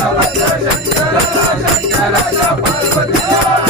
Bhadra Shankar Shankar Parvati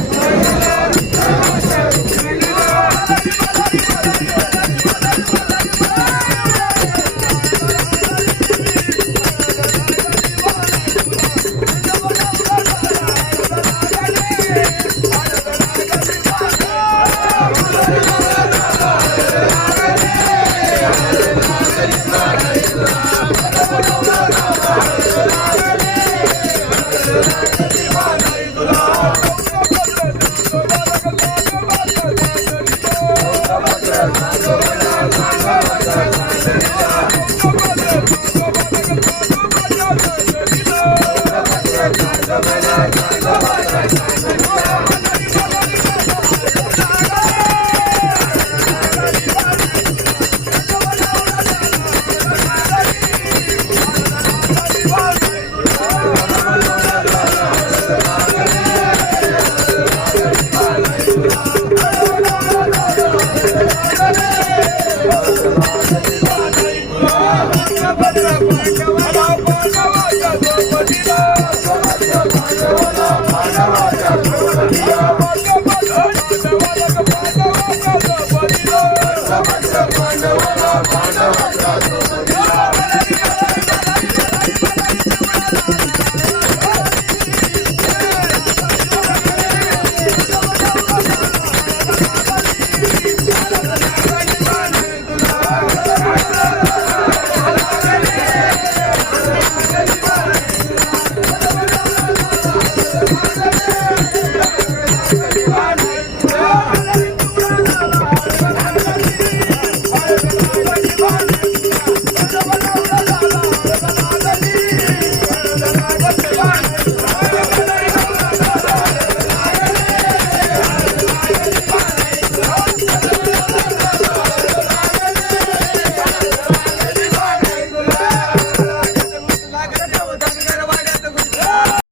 Thank போட்டவா போட்டவா போட்டவா